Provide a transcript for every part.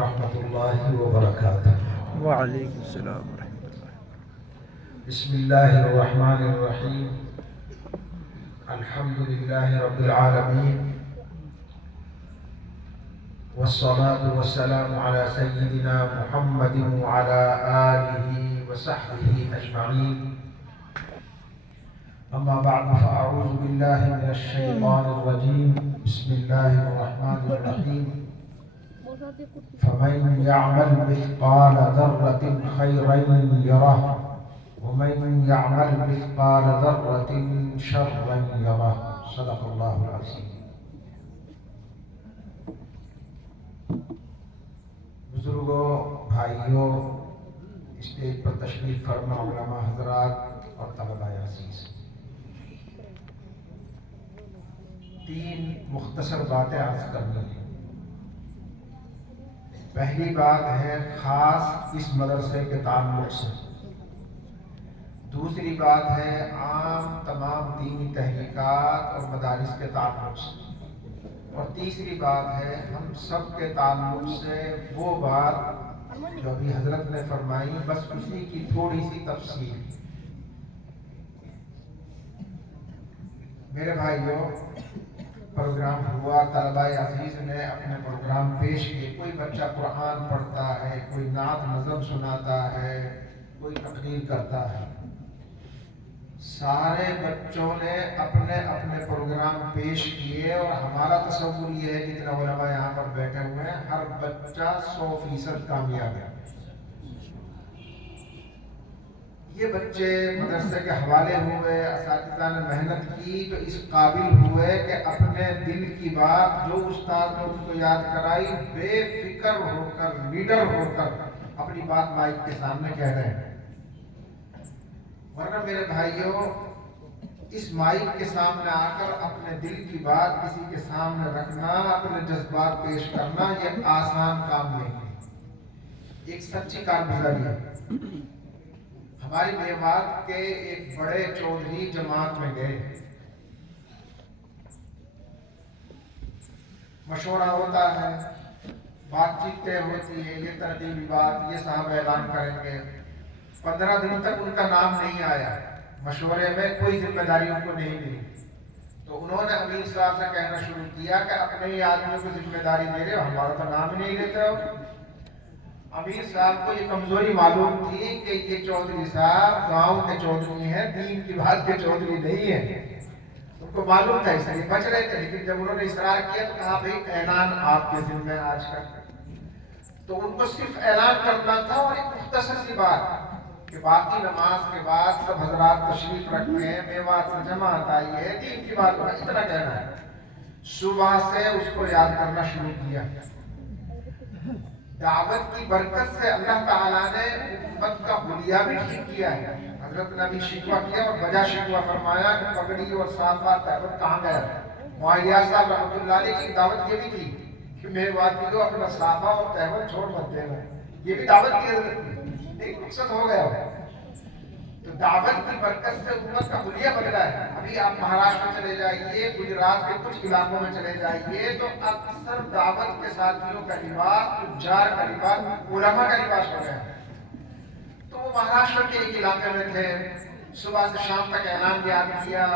ورحمۃ اللہ وبرکاتہ۔ وعلیکم السلام ورحمۃ اللہ۔ بسم اللہ الرحمن الرحیم۔ الحمد للہ رب العالمین، والصلاة والسلام على سیدنا محمد وعلى آلہ وصحبہ اجمعین۔ اما بعد فاعوذ باللہ من الشیطان الرجیم۔ بسم اللہ الرحمن الرحیم۔ فمن يعمل مثقال ذرة خيرا يره ومن يعمل مثقال ذرة شرا يره۔ صدق اللہ العظیم۔ بزرگوں، بھائیوں، اسٹیج پر تشریف فرما علماء حضرات اور طلباء عزیز، تین مختصر باتیں عرض کرنی ہیں۔ پہلی بات ہے خاص اس مدرسے کے تعلق سے، دوسری بات ہے عام تمام دینی تحریکات اور مدارس کے تعلق سے، اور تیسری بات ہے ہم سب کے تعلق سے وہ بات جو ابھی حضرت نے فرمائی، بس اسی کی تھوڑی سی تفصیل۔ میرے بھائیوں، پروگرام ہوا، طلباء عزیز نے اپنے پروگرام پیش کیے، کوئی بچہ قرآن پڑھتا ہے، کوئی نعت نظم سناتا ہے، کوئی تقریر کرتا ہے۔ سارے بچوں نے اپنے اپنے پروگرام پیش کیے، اور ہمارا تصور یہ ہے کہ جتنا علماء یہاں پر بیٹھے ہوئے ہیں، ہر بچہ 100% کامیاب ہے۔ یہ بچے مدرسے کے حوالے ہوئے، اساتذہ نے محنت کی تو اس قابل ہوئے کہ اپنے دل کی بات جو استاد نے ان کو یاد کرائی، بے فکر ہو کر، لیڈر ہو کر اپنی بات مائک کے سامنے کہہ رہے ہیں۔ ورنہ میرے بھائیوں، اس مائک کے سامنے آ کر اپنے دل کی بات کسی کے سامنے رکھنا، اپنے جذبات پیش کرنا، یہ آسان کام نہیں ہے، ایک سچی کارگزاری ہے۔ ہماری میوات کے ایک بڑے چودھری جماعت میں گئے، مشورہ ہوتا ہے، بات چیت طے ہوتی ہے، یہ ترتیبی بات، یہ صاحب اعلان کریں گے۔ 15 دن تک ان کا نام نہیں آیا، مشورے میں کوئی ذمہ داری ان کو نہیں ملی۔ تو انہوں نے امیر صاحب سے کہنا شروع کیا کہ اپنے ہی آدمیوں کو ذمہ داری دے رہے ہو، ہمارا تو نام ہی نہیں لیتے ہو۔ امیر صاحب کو یہ کمزوری معلوم تھی کہ یہ چودھری صاحب گاؤں کے چودھری ہیں، دین کی بات کے چودھری نہیں ہیں۔ ان کو معلوم تھا، اس لیے بچ رہے تھے، لیکن جب انہوں نے اصرار کیا تو کہا بھئی اعلان آپ کے ذمہ آج کا۔ تو ان کو صرف اعلان کرنا تھا، اور ایک مختصر سی بات کہ باقی نماز کے بعد سب حضرات تشریف رکھتے ہیں، میوات سے جماعت آئی ہے، دین کی بات ہے، اتنا کہنا ہے۔ صبح سے اس کو یاد کرنا شروع کیا۔ دعوت کی برکت سے اللہ تعالیٰ نے امت کا حلیہ بھی ٹھیک کیا ہے۔ حضرت نے ابھی شکوہ کیا اور وجہ شکوہ فرمایا کہ پگڑی اور صافہ تہبت کہاں گیا۔ معاویہ صاحب رحمۃ اللہ علیہ کی دعوت یہ بھی تھی کہ میرے وادی اپنا صافہ اور تہبت چھوڑ مت دینا، یہ بھی دعوت کی حضرت تھی، ایک مقصد ہو گیا ہو۔ تو دعوت کی برکت سے امت کا حلیہ بدلا ہے۔ ابھی آپ مہاراشٹر چلے جائیے، گجرات کے کچھ علاقوں میں چلے جائیے تو اکثر دعوت کے ساتھیوں کا لباس، تجار کا لباس، علماء کا لباس ہو گیا۔ تو وہ مہاراشٹر کے ایک علاقے میں تھے، صبح سے شام تک اعلان یاد کیا،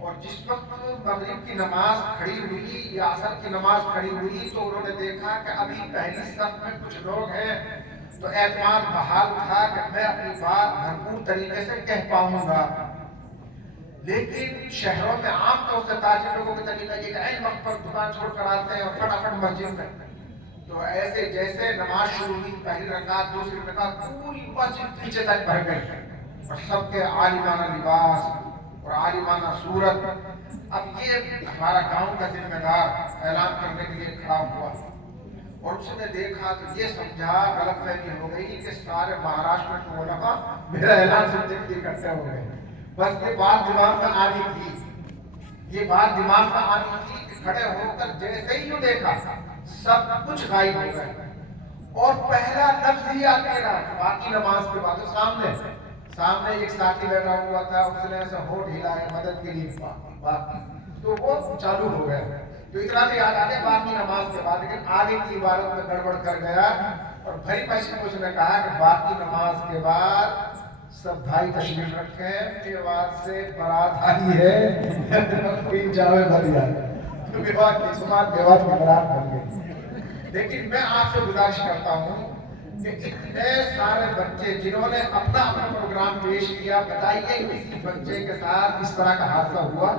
اور جس وقت مغرب کی نماز کھڑی ہوئی یا عصر کی نماز کھڑی ہوئی تو انہوں نے دیکھا کہ ابھی پہلی صف میں کچھ لوگ ہیں، تو اعتماد بحال تھا کہ میں اپنی بات بھرپور طریقے سے کہہ پاؤں گا۔ لیکن شہروں میں عام طور سے تاجر لوگوں کے طریقہ یہ کہ عین وقت پر دکان چھوڑ کر آتے ہیں اور فٹافٹ مسجد میں۔ تو ایسے جیسے نماز شروع ہوئی، پہلی رکعت، دوسری رکعت، پوری مسجد پیچھے تک بھر گئی، اور سب کے عالمانہ لباس اور عالمانہ صورت۔ اب یہ ہمارا گاؤں کا ذمہ دار اعلان کرنے کے لیے کھڑا ہوا، اور اس نے دیکھا تو یہ سمجھا، غلط فہمی ہو گئی کہ سارے مہاراشٹر کے علماء میرا اعلان سننے کے لیے اکٹھے ہو گئے۔ بس یہ بات دماغ میں آنی تھی، یہ بات دماغ میں آنی تھی کہ کھڑے ہو کر جیسے ہی یوں دیکھا سب کچھ غائب ہو گئے، اور پہلا لفظ ہی آتے رہا، باقی نماز کے بعد سامنے ایک ساتھی بیٹھا ہوا تھا، اس نے ایسا ہونٹ ہلایا مدد کے لیے، تو وہ چالو ہو گیا۔ تو اتنا تو یاد آتے باقی نماز کے بعد، لیکن آگے کی عبارت میں گڑبڑ کر گیا اور بھائی اس نے کہا کہ باقی نماز کے بعد سب بھائی تشریف رکھیں، کے بعد سے بارات آئی ہے کوئی جاوے بھر جائے تو بیوات کی سماعت بیوات کی برات بن گئی۔ لیکن میں آپ سے گزارش کرتا ہوں کہ اتنے سارے بچے جنہوں نے اپنا پروگرام پیش کیا، بتائیے کسی بچے کے ساتھ اس طرح کا حادثہ ہوا؟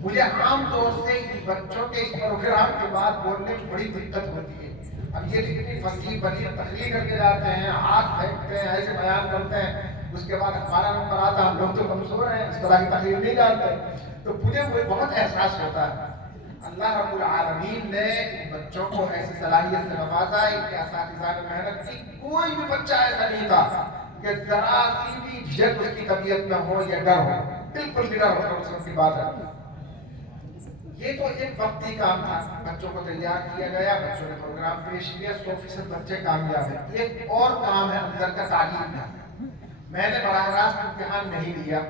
مجھے عام طور سے بچوں کے اس پروگرام کے بعد بولنے میں بڑی دقت ہوتی ہے۔ اب یہ اتنی فصیح بڑی تقریر کر کے جاتے ہیں، ہاتھ پھینکتے ہیں، ایسے بیان کرتے ہیں، اس کے بعد ہمارا نمبر آتا، ہم لوگ تو کمزور ہیں، اس طرح کی تقریر نہیں جانتے، تو مجھے بہت احساس ہوتا ہے۔ اللہ رب العالمین نے بچوں کو ایسی صلاحیت سے نوازا، ان کے اساتذہ نے محنت کی، کوئی بھی بچہ ایسا نہیں تھا کہ ذرا سی بھی جھجک اس کی طبیعت میں ہو یا ڈر ہو، بالکل بھی ڈر ہو کر اس کی بات ہے۔ یہ تو ایک وقتی کام تھا، بچوں کو تیار کیا گیا، بچوں نے پروگرام پیش کیا، 100% بچے کامیاب ہیں۔ ایک اور کام ہے اندر کا تعلیم کا۔ میں نے براہ راست امتحان نہیں لیا،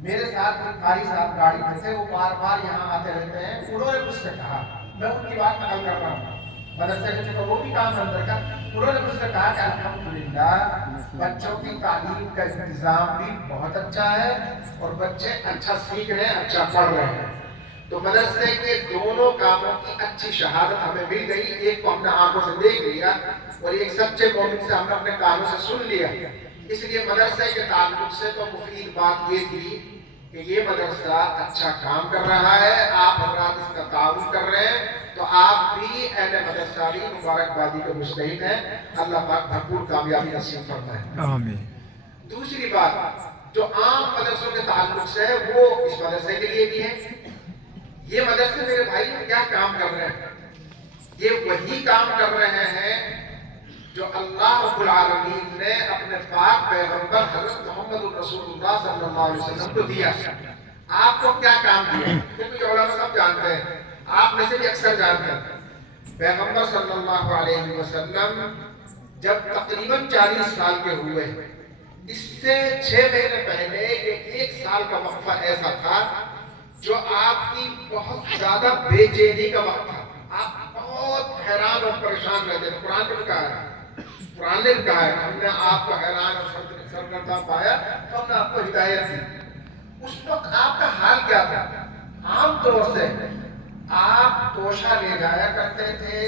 میرے ساتھ ایک قاری صاحب گاڑی میں سے، وہ بار بار یہاں آتے رہتے ہیں، انہوں نے مجھ سے کہا، میں ان کی بات نقل کر رہا ہوں، مدرسے کے چکا وہ بھی کام ہے اندر کا، انہوں نے مجھ سے کہا کہ الحمدللہ بچوں کی تعلیم کا انتظام بھی بہت اچھا ہے اور بچے اچھا سیکھ رہے ہیں، اچھا پڑھ رہے ہیں۔ تو مدرسے کے دونوں کاموں کی اچھی شہادت ہمیں مل گئی، ایک کو ہم نے آنکھوں سے دیکھ لیا اور ایک سچے مومن سے ہم نے اپنے کانوں سے سن لیا۔ اس لیے مدرسے کے تعلق سے تو مفید بات یہ تھی کہ یہ مدرسہ اچھا کام کر رہا ہے، آپ حضرات اس کا تعاون کر رہے ہیں، تو آپ بھی اہل مدرسہ بھی مبارکبادی کے مستحق ہیں۔ اللہ پاک بھرپور کامیابی نصیب فرمائے۔ آمین۔ دوسری بات جو عام مدرسوں کے تعلق سے ہے وہ اس مدرسے کے لیے بھی ہے۔ یہ مدرسے میرے بھائی کیا کام کر رہے ہیں؟ یہ وہی کام کر رہے ہیں جو اللہ رب العالمین نے اپنے پاک پیغمبر حضرت محمد رسول اللہ صلی اللہ علیہ وسلم کو دیا۔ آپ کو کیا کام دیا؟ کیونکہ علماء سب جانتے ہیں، آپ میں سے بھی اکثر جانتے ہیں، پیغمبر صلی اللہ علیہ وسلم جب تقریباً 40 سال کے ہوئے، اس سے 6 مہینے پہلے ایک سال کا وقفہ ایسا تھا جو آپ کی بہت زیادہ بے چینی کا وقت تھا، آپ بہت حیران اور پریشان رہتے تھے۔ قرآن نے کہا ہے، قرآن نے کہا ہے، ہم نے آپ کو حیران اور سرگرداں پایا تو ہم نے آپ کو ہدایت دی۔ اس وقت آپ کا حال کیا تھا؟ عام طور سے آپ توشہ لے جایا کرتے تھے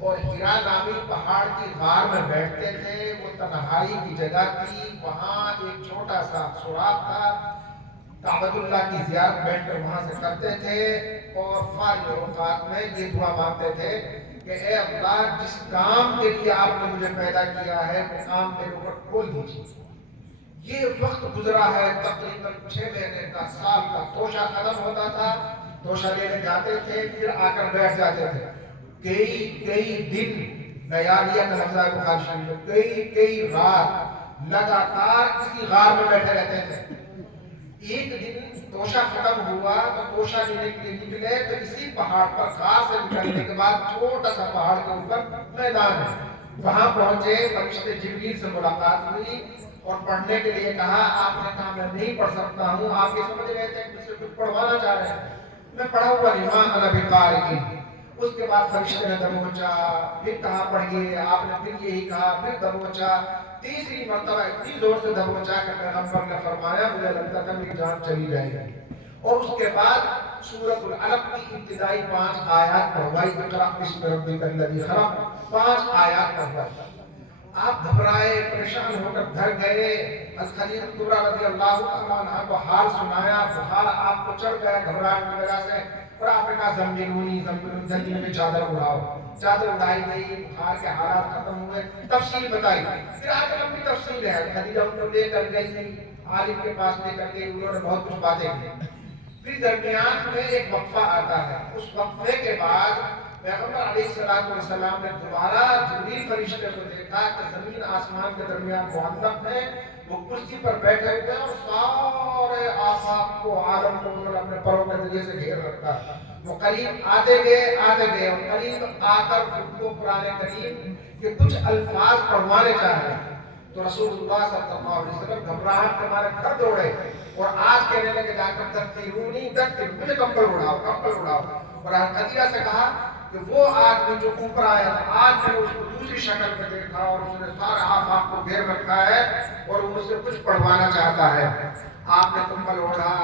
اور ہیرا نامی پہاڑ کی غار میں بیٹھتے تھے، وہ تنہائی کی جگہ تھی، وہاں ایک چھوٹا سا سوراخ تھا، کعبۃ اللہ کی زیارت بیٹھ کر وہاں سے کرتے تھے اور فارغ اوقات میں یہ دعا مانگتے تھے کہ اے اللہ جس کام کے لیے آپ نے مجھے پیدا کیا ہے وہ کام میرے اوپر کھول دیجیے۔ یہ وقت گزرا ہے تقریباً 6 مہینے کا، سال کا، توشہ ختم ہوتا تھا، توشہ لینے جاتے تھے، پھر آ کر بیٹھ جاتے تھے، کئی دن لیالیہ کا لفظ ہے بخاری شریف میں، کئی رات لگاتار اسی غار میں بیٹھے رہتے تھے۔ ایک دن توشہ ختم ہوا تو توشہ لینے کے لیے نکلے تو اسی پہاڑ پر غار سے نکلنے کے بعد چھوٹا سا پہاڑ کے اوپر میدان ہے، وہاں پہنچے، فرشتے جبریل سے ملاقات ہوئی اور پڑھنے کے لیے کہا۔ آپ نے کہا میں نہیں پڑھ سکتا ہوں، آپ یہ سمجھ رہے تھے کہ مجھ سے کچھ پڑھوانا چاہ رہے ہیں، میں پڑھا ہوا نہیں، ماں انا بقارئ۔ اس کے بعد فرشتے نے دبوچا، پھر کہا پڑھیے، آپ نے پھر یہی کہا، پھر دبوچا، تیسری مرتبہ اتنی زور سے دبوچا کہ پیغمبر نے فرمایا مجھے لگتا تھا میری جان چلی جائے گی۔ اور اس کے بعد سورۃ العلق کی ابتدائی 5 آیات پڑھوائی، اقرأ بسم ربک الذی خلق، 5 آیات پڑھوائی۔ آپ گھبرائے، پریشان ہو کر گھر گئے، خدیجہ کبریٰ رضی اللہ عنہا کو حال سنایا، بخار آپ کو چڑھ گیا گھبراہٹ کی وجہ سے، اور آپ نے کہا زملونی، جلدی میں چادر اڑاؤ، چادر اڑائی گئی، بخار کے حالات ختم ہوئے، تفصیل بتائی، پھر آگے لمبی تفصیل ہے، خدیجہ ان کو لے کر گئی، عالم کے پاس لے کر گئی، انہوں نے بہت کچھ باتیں کی۔ پھر درمیان میں ایک وقفہ آتا ہے، اس وقفے کے بعد پیغمبر علیہ السلام نے دوبارہ جبریل فرشتے کو دیکھا کہ زمین آسمان کے درمیان معلق ہے، وہ کرسی پر بیٹھے ہوئے اور سارے آفاق کو، عالم کو انہوں نے اپنے پروں کے ذریعے سے گھیر رکھا۔ وہ قریب آتے گئے اور قریب آ کر خود کو قرآن کریم کے کچھ الفاظ پڑھوانے چاہ رہے ہیں۔ تو رسول اللہ صلی اللہ علیہ وسلم گھبراہٹ کے مارے گھر دوڑے اور آج کہنے لگے جا کر دفترونی دفتر مجھے کمبل اڑاؤ. اور خدیجہ سے کہا کہ وہ آدمی جو اوپر آیا تھا آج میں نے اس کو دوسری شکل میں دیکھا اور اس نے سارے آفاق کو گھیر رکھا ہے اور وہ مجھ سے کچھ پڑھوانا چاہتا ہے. آپ نے کمبل اوڑھا.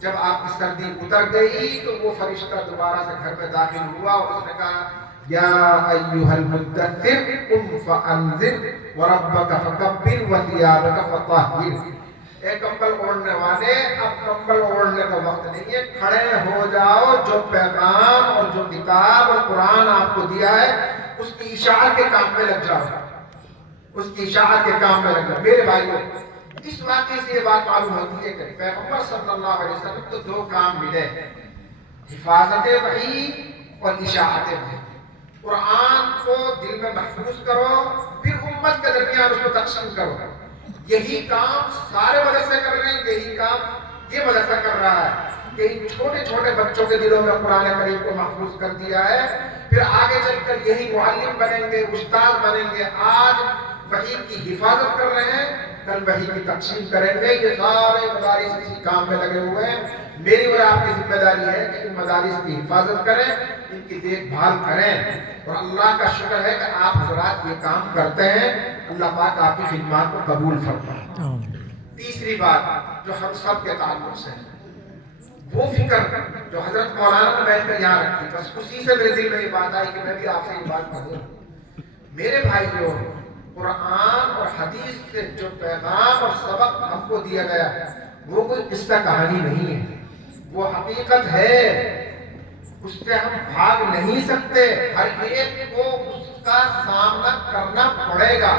جب آپ کی سردی اتر گئی تو وہ فرشتہ دوبارہ سے گھر میں داخل ہوا اور اس نے کہا یا ایھا المدثر قم فانذر وربک فکبر وثیابک فطہر. اے کمبل اوڑھنے والے اب کمبل اوڑھنے کا وقت نہیں ہے, کھڑے ہو جاؤ. جو پیغام اور جو کتاب اور قرآن آپ کو دیا ہے اس کی اشاعت کے کام میں لگ جاؤ, اس کی اشاعت کے کام میں لگ جاؤ. میرے بھائیوں اس واقعے سے یہ بات معلوم ہوتی ہے کہ پیغمبر صلی اللہ علیہ وسلم کو دو کام ملے, حفاظت وحی اور اشاعت وحی. قرآن کو دل میں محفوظ کرو پھر امت کے درمیان اس کو تقسیم کرو. یہی کام سارے مدرسے کر رہے ہیں, یہی کام یہ مدرسہ کر رہا ہے کہ ان چھوٹے چھوٹے بچوں کے دلوں میں قرآن کریم کو محفوظ کر دیا ہے. پھر آگے چل کر یہی معلم بنیں گے, استاد بنیں گے. آج وحی کی حفاظت کر رہے ہیں, کل وحی کی تقسیم کریں گے. یہ سارے مدارس اسی کام میں لگے ہوئے ہیں. میری اور آپ کی ذمہ داری ہے کہ ان مدارس کی حفاظت کریں, ان کی دیکھ بھال کریں. اور اللہ کا شکر ہے کہ آپ حضرات یہ کام کرتے ہیں. اللہ پاک آپ کی خدمات کو قبول فرمائے. تیسری بات جو ہم سب کے تعلق سے ہے وہ فکر جو حضرت مولانا نے بیٹھ کر یہاں رکھی, بس اسی سے میرے دل میں یہ بات آئی کہ میں بھی آپ سے یہ بات کہوں. میرے بھائیوں قرآن اور حدیث سے جو پیغام اور سبق ہم کو دیا گیا وہ کوئی قصہ کہانی نہیں ہے, وہ حقیقت ہے. اس سے ہم بھاگ نہیں سکتے, ہر ایک کو اس کا سامنا کرنا پڑے گا.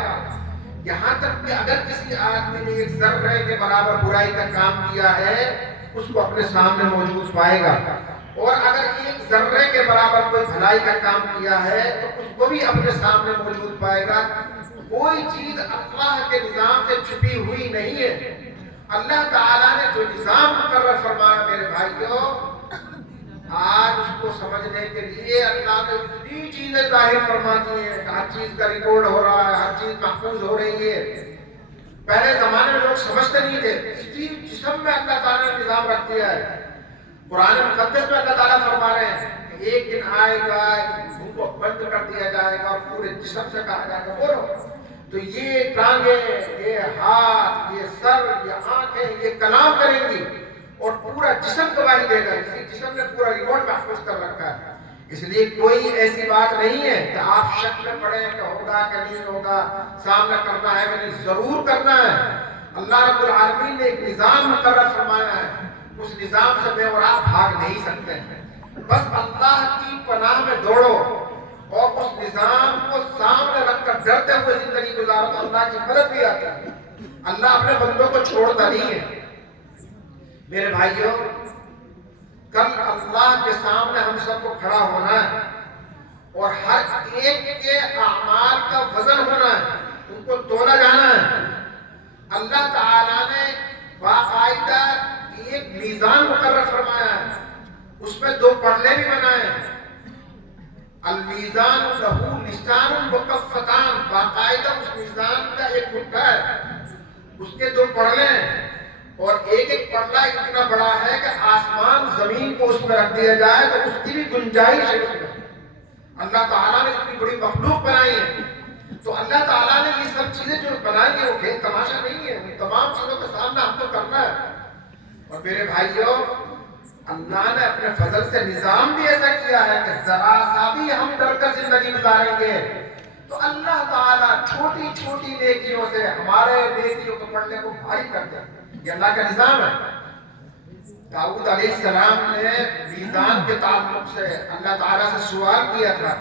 یہاں تک کہ اگر کسی آدمی نے ایک ذرے کے برابر برائی کا کام کیا ہے اس کو اپنے سامنے موجود پائے گا, اور اگر ایک ذرے کے برابر کوئی بھلائی کا کام کیا ہے تو اس کو بھی اپنے سامنے موجود پائے گا. کوئی چیز اللہ کے نظام سے چھپی ہوئی نہیں ہے. اللہ تعالیٰ نے جو نظام مقرر فرمایا میرے بھائیوں, آج اس کو سمجھنے کے لیے اللہ نے اتنی چیزیں ظاہر فرما دی ہیں کہ ہر چیز کا ریکارڈ ہو رہا ہے, ہر چیز محفوظ ہو رہی ہے. پہلے زمانے میں لوگ سمجھتے نہیں تھے, اسی جسم میں اللہ تعالیٰ نے نظام رکھ دیا ہے. قرآن مقدس میں اللہ تعالیٰ فرما رہے ہیں کہ ایک دن آئے گا ان کو بند کر دیا جائے گا اور پورے جسم سے کہا جائے گا بولو. تو یہ ٹانگیں, یہ ہاتھ, یہ سر, یہ آنکھیں یہ کلام کریں گی اور پورا جسم گواہی دے گا. اسی جسم نے پورا ریکارڈ محفوظ کر رکھا ہے. اس لیے کوئی ایسی بات نہیں ہے کہ آپ شک میں پڑیں کہ ہوگا کہ نہیں ہوگا, سامنا کرنا ہے کہ نہیں, ضرور کرنا ہے. اللہ رب العالمین نے ایک نظام مقرر فرمایا ہے, اس نظام سے میں اور آپ بھاگ نہیں سکتے. بس اللہ کی پناہ میں دوڑو اور اس نظام کو سامنے رکھ کر ڈرتے ہوئے زندگی گزارو تو اللہ کی مدد بھی آتی ہے. اللہ اپنے بندوں کو چھوڑتا نہیں ہے. میرے بھائیوں کل اللہ کے سامنے ہم سب کو کھڑا ہونا ہے اور ہر ایک کے اعمال کا وزن ہونا ہے, ان کو تولا جانا ہے. اللہ تعالیٰ نے باقاعدہ ایک میزان مقرر فرمایا ہے, اس میں دو پڑلے بھی بنائے ہیں. المیزان لہو لسان و کفتان, باقاعدہ اس میزان کا ایک مٹھا ہے, اس کے دو پڑلے ہیں اور ایک ایک پڑلا اتنا بڑا ہے کہ آسمان زمین کو اس میں رکھ دیا جائے تو اس کی بھی گنجائش ہے. اللہ تعالیٰ نے اتنی بڑی مخلوق بنائی ہے. تو اللہ تعالیٰ نے یہ سب چیزیں جو بنائی ہیں وہ کھیل تماشا نہیں ہے, ان تمام چیزوں کا سامنا ہم کو کرنا ہے. اور میرے بھائیوں اللہ نے اپنے فضل سے نظام بھی ایسا کیا ہے کہ ذرا سا بھی ہم ڈر کر زندگی گزاریں گے تو اللہ تعالیٰ چھوٹی چھوٹی نیکیوں سے ہمارے نیکیوں کو پڑھنے کو بھاری کر دے. یہ اللہ کا نظام ہے. داؤد علیہ السلام نے میزان کے تعلق سے اللہ تعالیٰ سے سوال کیا تھا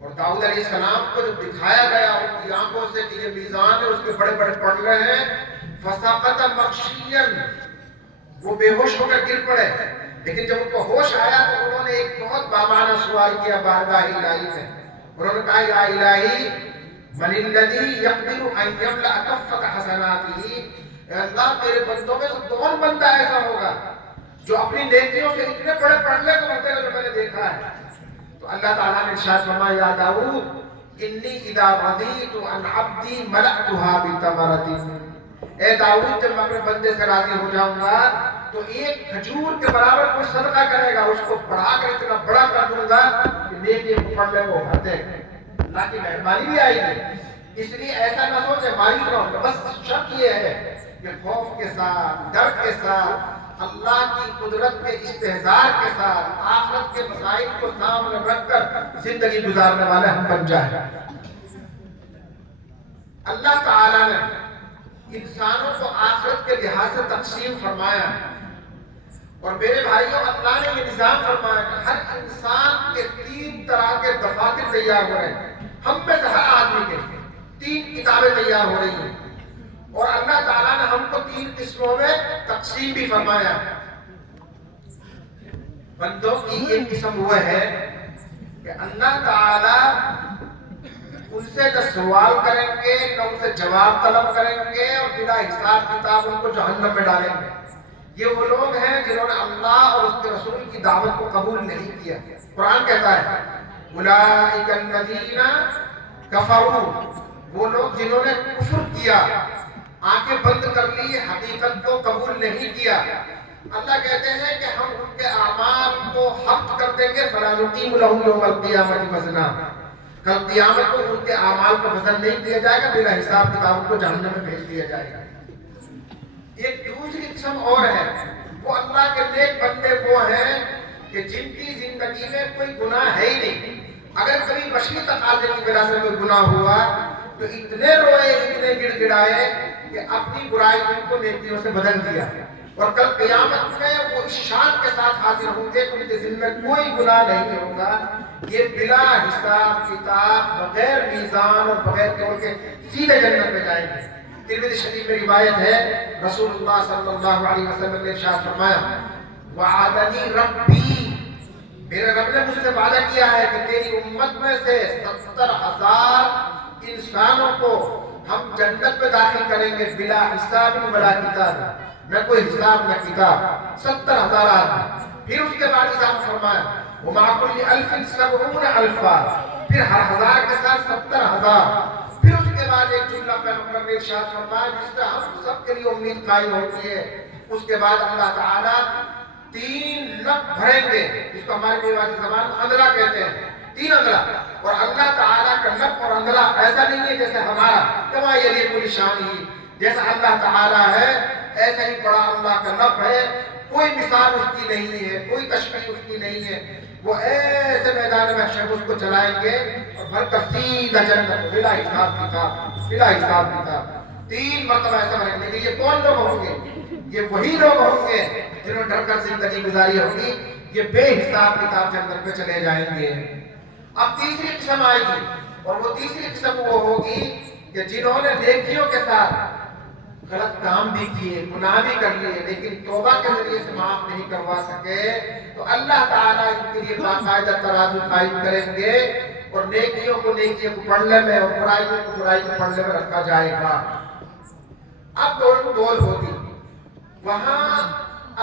اور داؤد علیہ السلام کو جب دکھایا گیا ان کی آنکھوں سے کہ یہ میزان ہے, اس کے بڑے بڑے پڑلے ہیں, فسقط مغشیاً, وہ بے ہوش ہو کر گر پڑے. لیکن جب ان کو ہوش آیا تو انہوں نے ایک بہت بامانہ سوال کیا بارگاہ الہی میں. انہوں نے کہا یا الہی من الذی یقدر ان یملأ کفۃ حسناتہ, اے اللہ تیرے بندوں میں سے کون بندہ ایسا ہوگا جو اپنی نیکیوں سے اتنے بڑے پڑلے کو بھرتے ہوئے جو میں نے دیکھا ہے. تو اللہ تعالیٰ نے ارشاد فرمایا یا داؤد انی اذا رضیت عن عبدی ملأتها بتمرۃ، اے داؤد جب میں اپنے بندے سے راضی ہو جاؤں گا تو ایک کھجور کے برابر کوئی صدقہ کرے گا، اس کو بڑھا کر اتنا بڑا کر دوں گا کہ نیکی پڑھ لے وہ بھر دے، اللہ کی مہربانی بھی آئے گی۔ اس لیے ایسا نہ سوچے مایوس نہ ہو، بس شرط یہ ہے کہ خوف کے ساتھ، ڈر کے ساتھ، اللہ کی قدرت کے استحضار کے ساتھ، آخرت کے مسائل کو سامنے رکھ کر زندگی گزارنے والے ہم بن جائیں۔ اللہ تعالیٰ نے انسانوں کو آخرت کے لحاظ سے تقسیم فرمایا، اور میرے بھائیوں اللہ نے یہ نظام فرمایا کہ ہر انسان کے 3 طرح کے دفاتر تیار ہو رہے ہیں، ہم میں سے ہر آدمی کے 3 کتابیں تیار ہو رہی ہیں، اور اللہ تعالیٰ نے ہم کو 3 قسموں میں تقسیم بھی فرمایا۔ بندوں کی ایک قسم وہ ہے کہ اللہ تعالیٰ ان سے نہ سوال کریں گے، نہ ان سے جواب طلب کریں گے، اور بلا حساب کتاب ان کو جہنم میں ڈالیں گے۔ یہ وہ لوگ ہیں جنہوں نے اللہ اور اس کے رسول کی دعوت کو قبول نہیں کیا۔ قرآن کہتا ہے اولئک الذین کفروا، وہ لوگ جنہوں نے کفر کیا، آنکھیں بند کر لی، حقیقت کو قبول نہیں کیا۔ اللہ کہتے ہیں کہ ہم ان کے اعمال کو حق کر دیں گے، فلا نقیم لهم یوم القیامۃ وزنا، کل قیامت کو ان کے اعمال کو وزن نہیں کیا جائے گا، بلا حساب کتاب ان کو جہنم میں بھیج دیا جائے گا۔ ایک دوسری قسم اور ہے، وہ اللہ کے نیک بندے وہ ہیں کہ جن کی زندگی میں کوئی گناہ ہے ہی نہیں، اگر کبھی بشری تقاضے کی وجہ سے کوئی گناہ ہوا تو اتنے روئے، اتنے گڑ گڑائے کہ اپنی برائی کو نیکیوں سے بدل دیا، اور کل قیامت میں وہ اس شان کے ساتھ حاضر ہوں گے کہ ان کے ذمہ کوئی گناہ نہیں ہوگا، یہ بلا حساب کتاب، بغیر میزان اور بغیر توڑ کے سیدھے جنت میں جائیں گے۔ ترمذی شریف میں روایت ہے، رسول اللہ صلی اللہ علیہ وسلم نے ارشاد فرمایا وعدنی ربی، میرے رب نے مجھ سے وعدہ کیا ہے کہ تیری امت میں سے 70,000 انسانوں کو ہم جنت میں داخل کریں گے بلا حساب ولا کتاب، نہ کوئی حساب نہ کتاب، 70,000 آدمی۔ پھر اس کے بعد ارشاد فرمایا ومع كل 1000 70 الفا، پھر ہر 1000 کے ساتھ 70,000۔ پھر اس کے بعد ایک جملہ پیغمبر نے ارشاد فرمایا جس سے ہم سب کے لیے امید قائم ہوتی ہے، اس کے بعد اللہ تعالیٰ 3 لب بھریں گے، جس کو ہمارے میواتی زبان میں اندھلا کہتے ہیں، 3 اندھلا، اور اللہ تعالیٰ کا لب اور اندھلا ایسا نہیں ہے جیسے ہمارا، کما یلیق بشانہ، جیسا اللہ تعالیٰ ہے ایسا ہی بڑا اللہ کا لب ہے، کوئی مثال اس کی نہیں ہے، کوئی تشبیہ اس کی نہیں ہے۔ وہ ایسے میدان محشر اس کو چلائیں گے اور بھر کر سیدھا جنت بلا حساب کتاب، بلا حساب کتاب، 3 مرتبہ ایسا بھریں گے۔ یہ کون لوگ ہوں گے؟ یہ وہی لوگ ہوں گے جنہوں نے ڈر کر زندگی گزاری ہوگی، یہ بے حساب کتاب جنت میں چلے جائیں گے۔ اب تیسری قسم آئے گی، اور وہ تیسری قسم وہ ہوگی کہ جنہوں نے نیکیوں کے ساتھ غلط کام بھی کیے، گناہ بھی کر لیے، لیکن توبہ کے ذریعے سے معاف نہیں کروا سکے، تو اللہ تعالیٰ ان کے لیے باقاعدہ ترازو قائم کریں گے، اور نیکیوں کو نیکیوں کو پڑھنے میں اور برائیوں کو برائی کو پڑھنے میں رکھا جائے گا۔ اب دول ہوگی، وہاں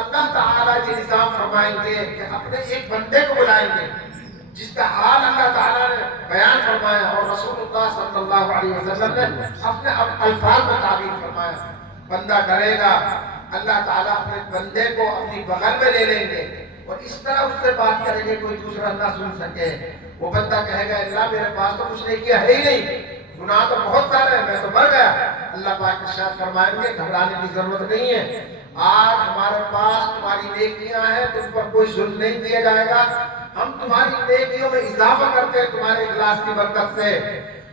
اللہ تعالیٰ یہ نظام فرمائیں گے کہ اپنے ایک بندے کو بلائیں گے جس کا حال اللہ تعالیٰ نے بیان فرمایا، اور رسول اللہ صلی اللہ علیہ وسلم نے اپنے الفاظ میں تعبیر فرمایا۔ بندہ ڈرے گا، اللہ تعالیٰ اپنے بندے کو اپنی بغل میں لے لیں گے اور اس طرح اس سے بات کریں گے کوئی دوسرا نہ سن سکے۔ وہ بندہ کہے گا اللہ میرے پاس تو کچھ نہیں کیا ہے ہی نہیں، گناہ تو بہت سارے ہیں، میں تو مر گیا۔ اللہ پاک ارشاد فرمائیں گے گھبرانے کی ضرورت نہیں ہے، آج ہمارے پاس تمہاری نیکیاں ہیں، تم پر کوئی ظلم نہیں کیا جائے گا، ہم تمہاری نیکیوں میں اضافہ کرتے ہیں تمہارے اخلاص کی برکت سے،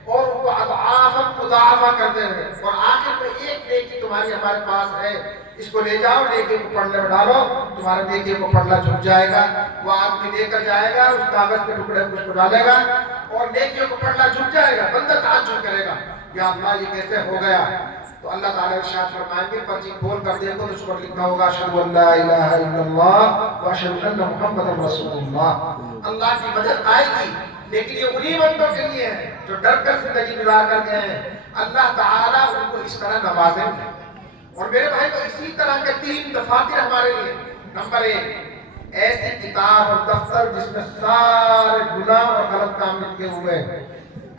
اور ان کو اضعافاً مضاعفہ کرتے ہیں، اور آخر میں ایک نیکی تمہاری ہمارے پاس ہے، اس کو لے جاؤ، نیکی کو پڑھنے میں ڈالو، تمہارے نیکی کو پڑھنا جھک جائے گا۔ وہ آدمی لے کر جائے گا، اس کاغذ کے ٹکڑے کو اس کو ڈالے گا اور نیکیوں کو پڑھنا جھک جائے گا۔ بندہ تعجب کرے گا یا اللہ یہ کیسے ہو گیا؟ تو اللہ تعالیٰ ارشاد فرمائیں گے پرچی کھول کر دیکھو تو اس پر لکھا ہوگا اشہد ان لا الہ الا اللہ واشہد ان محمد رسول اللہ۔ اللہ کی مدد آئے گی، لیکن یہ انہی بندوں کے لیے ہے جو ڈر کر زندگی گزار کر گئے ہیں، اللہ تعالیٰ ان کو اس طرح نوازیں گے۔ اور میرے بھائی تو اسی طرح کے 3 دفاتر ہمارے لیے۔ نمبر 1 ایسی کتاب اور دفتر جس میں سارے گناہ اور غلط کام لکھے ہوئے ہیں،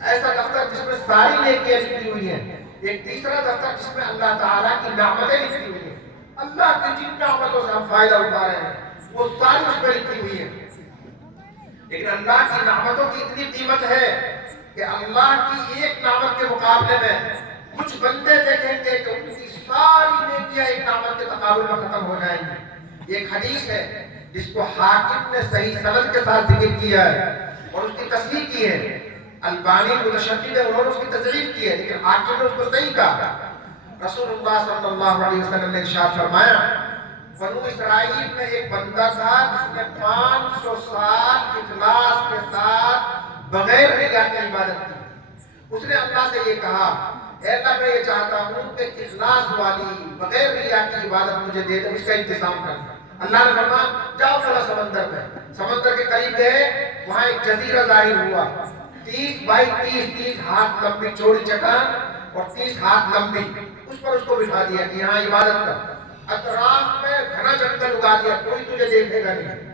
ایسا دفتر جس میں ساری نیکیاں لکھی ہوئی ہیں، ایک تیسرا دفتر جس میں اللہ تعالیٰ کی نعمتیں لکھی ہوئی ہیں، اللہ کی جن نعمتوں سے ہم فائدہ اٹھا رہے ہیں وہ ساری اس میں لکھی ہوئی ہیں۔ لیکن اللہ کی نعمتوں کی اتنی قیمت ہے کہ اللہ کی ایک نعمت کے مقابلے میں کچھ بندے دیکھیں گے کہ ان کی ساری نیکیاں ایک نعمت کے تقابل میں ختم ہو جائیں گی۔ ایک حدیث ہے جس کو حاکم نے صحیح سند کے ساتھ ذکر کیا ہے اور اس کی تصحیح کی ہے، البانی متشدد ہے، انہوں نے اس کی تضعیف کی ہے، لیکن حاکم نے اس کو صحیح کہا۔ رسول اللہ صلی اللہ علیہ وسلم نے ارشاد فرمایا، بنو اسرائیل میں ایک بندہ تھا جس نے 500 سال اخلاص کے ساتھ بغیر ریا کی عبادت کی۔ اس نے اللہ سے یہ کہا، اے اللہ میں یہ چاہتا ہوں کہ اخلاص والی بغیر ریا کی عبادت مجھے دے دے، اس کا انتظام کر۔ اللہ نے فرمایا جاؤ چلا سمندر میں، سمندر کے قریب گئے، وہاں ایک جزیرہ ظاہر ہوا، 30 بائی 30 ہاتھ لمبی چوڑی چٹان اور 30 ہاتھ لمبی، اس پر اس کو بٹھا دیا کہ یہاں عبادت کر۔ اطراف میں گھنا جنگل اگا دیا، کوئی تجھے دیکھے گا نہیں۔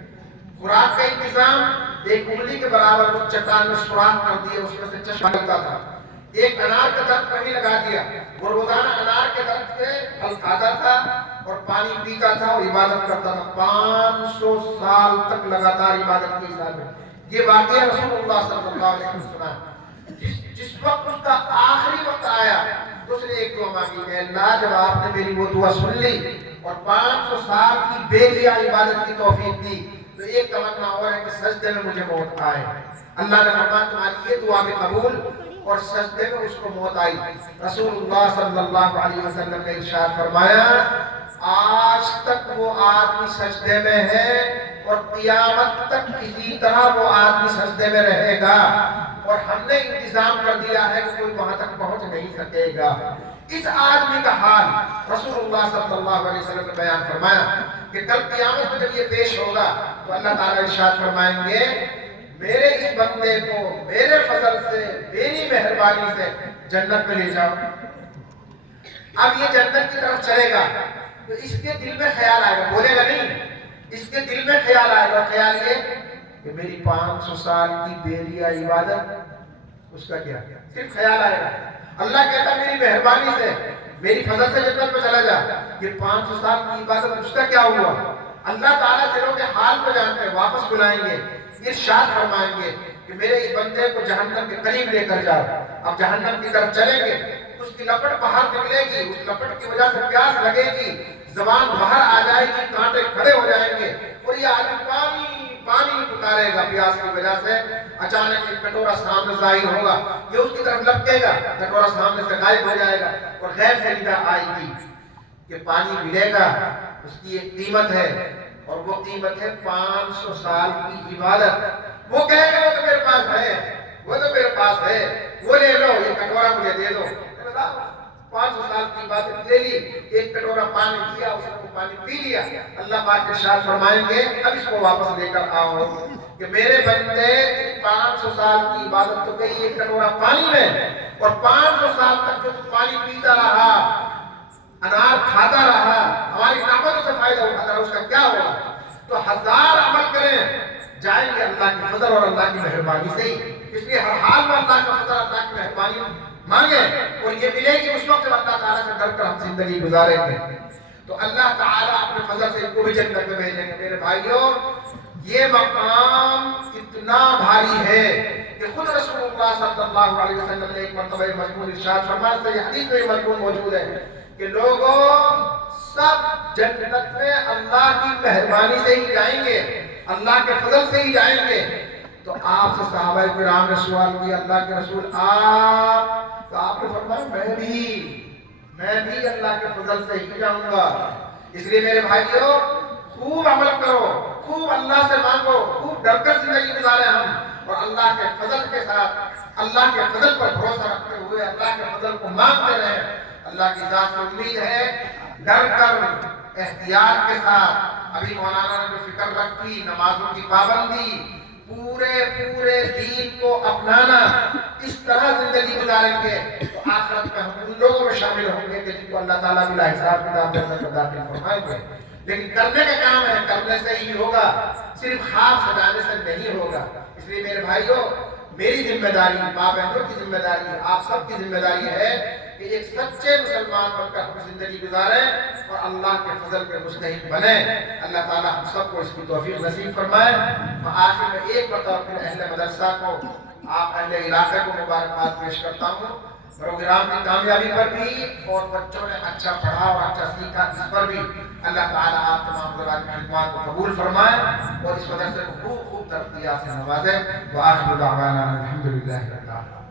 خوراک کا انتظام، ایک انگلی کے برابر اس چٹان میں سوراخ کر دیا، اس میں سے چشمہ نکلتا تھا۔ ایک انار کا درخت کہیں لگا دیا، وہ روزانہ انار کے درخت سے پھل کھاتا تھا اور پانی پیتا تھا اور عبادت کرتا تھا۔ 500 سال تک لگاتار عبادت کی اس میں۔ یہ واقعہ رسول اللہ صلی اللہ علیہ وسلم سنا۔ جس وقت اس کا آخری وقت آیا تو اس نے ایک دعا مانگی کہ اللہ جب آپ نے میری وہ دعا سن لی اور 500 سال کی بے ریا عبادت کی توفیق دی تو ایک تمنا اور ہے کہ سجدے میں مجھے موت آئے۔ اللہ نے فرمایا تمہاری یہ دعا بھی قبول، اور سجدے میں اس کو موت آئی۔ رسول اللہ صلی اللہ علیہ وسلم نے ارشاد فرمایا آج تک وہ آدمی سجدے میں ہے اور قیامت تک اسی طرح وہ آدمی سجدے میں رہے گا، اور ہم نے انتظام کر دیا ہے کہ کوئی وہاں تک پہنچ نہیں سکے گا۔ اس آدمی کا حال رسول اللہ صلی اللہ علیہ وسلم نے بیان فرمایا کہ کل قیامت میں جب یہ پیش ہوگا تو اللہ تعالیٰ ارشاد فرمائیں گے میرے اس بندے کو میرے فضل سے میری مہربانی سے جنت میں لے جاؤ۔ اب یہ جنت کی طرف چلے گا تو اس کے دل میں خیال آئے گا، بولے گا نہیں، اس کے دل میں خیال آئے گا، خیال یہ کہ میری 500 سال کی بے ریا عبادت اس کا کیا، صرف خیال آئے گا۔ اللہ کہتا میری مہربانی سے میری فضل سے جنت میں چلا جا، یہ 500 سال کی عبادت اس کا کیا ہوا؟ اللہ تعالیٰ دلوں کے حال کو جانتے ہیں، واپس بلائیں گے، ارشاد فرمائیں گے کہ میرے اس بندے کو جہنم کے قریب لے کر جاؤ۔ اب جہنم کی طرف چلیں گے، اس کی لپٹ باہر نکلے گی، اس لپٹ کی وجہ سے پیاس لگے گی، زبان باہر آ جائے گی، کانٹے کھڑے ہو جائیں گے اور یہ آدمی پانی پانی پکارے گا پیاس کی وجہ سے۔ اچانک ایک کٹورا سامنے ظاہر ہوگا، یہ اس کی طرف لپکے گا، کٹورا سامنے سے غائب ہو جائے گا اور غیر سے ندا آئے گی کہ پانی ملے گا، اس کی ایک قیمت ہے اور وہ قیمت ہے 500 سال کی عبادت۔ وہ کہے گا وہ تو میرے پاس ہے، وہ تو میرے پاس ہے، وہ لے لو، یہ کٹورا مجھے دے دو۔ 500 سال کی عبادت لے لی، ایک کٹورا پانی دیا، اس نے وہ پانی پی لیا۔ اللہ پاک ارشاد فرمائیں گے اب اس کو واپس لے کر آؤ کہ میرے بندے 500 سال کی عبادت تو گئی ایک کٹورا پانی میں، اور 500 سال تک جو پانی پیتا رہا، انار کھاتا رہا، ہماری نعمتوں سے فائدہ اٹھاتا رہا، اس کا کیا ہوگا؟ تو 1000 عمل کریں جائیں گے اللہ کی فضل اور اللہ کی مہربانی سے ہی۔ اس لیے ہر حال میں اللہ کا فضل، اللہ کی مہربانی مانگے اور یہ ملے گی اس وقت جب اللہ تعالیٰ سے ڈر کر ہم زندگی گزاریں گے تو اللہ تعالیٰ اپنے فضل سے ان کو بھی جنت میں بھیجیں گے۔ میرے بھائیوں یہ مقام اتنا بھاری ہے کہ خود رسول اللہ صلی اللہ علیہ وسلم نے ایک مرتبہ مضمون ارشاد فرمایا، صحیح حدیث میں یہ مضمون موجود ہے کہ لوگوں سب جنت میں اللہ کی مہربانی سے ہی جائیں گے، اللہ کے فضل سے ہی جائیں گے۔ تو آپ سے صحابہ کرام نے سوال کیا اللہ کے رسول آپ، تو آپ نے فرمایا میں بھی اللہ کے فضل سے ہی جاؤں گا۔ اس لیے میرے بھائیوں خوب عمل کرو، خوب اللہ سے مانگو، خوب ڈر کر زندگی گزارے ہم، اور اللہ کے فضل کے ساتھ اللہ کے فضل پر بھروسہ رکھتے ہوئے اللہ کے فضل کو مانگتے رہیں۔ اللہ کی ذات سے امید ہے، ڈر کر احتیاط کے ساتھ ابھی مولانا نے جو فکر رکھی نمازوں کی پابندی، پورے دین کو اپنانا، اس طرح زندگی گزاریں گے تو آخرت میں ہم ان لوگوں میں شامل ہوں گے کہ جن کو اللہ تعالیٰ بلا حساب کتاب جنت میں داخل فرمائیں گے۔ لیکن کرنے کا کام ہے، کرنے سے ہی ہوگا، صرف خواب سجانے سے نہیں ہوگا۔ اس لیے میرے بھائیوں میری ذمہ داری، ماں بہنوں کی ذمہ داری، آپ سب کی ذمہ داری ہے کہ ایک سچے مسلمان بن کر اپنی زندگی گزاریں اور اللہ کے فضل کے مستحق بنیں۔ اللہ تعالیٰ ہم سب کو اس کی توفیق نصیب فرمائے۔ میں آخر میں ایک مرتبہ پھر اہل مدرسہ کو، آپ اہل علاقے کو مبارکباد پیش کرتا ہوں، پروگرام کی کامیابی پر بھی اور بچوں نے اچھا پڑھا اور اچھا سیکھا اس پر بھی اللہ تعالیٰ آپ تمام حضرات کی خدمات کو قبول فرمائے اور اس مدرسے کو خوب خوب ترقیات سے نوازے۔ وآخر دعوانا الحمدللہ رب العالمین۔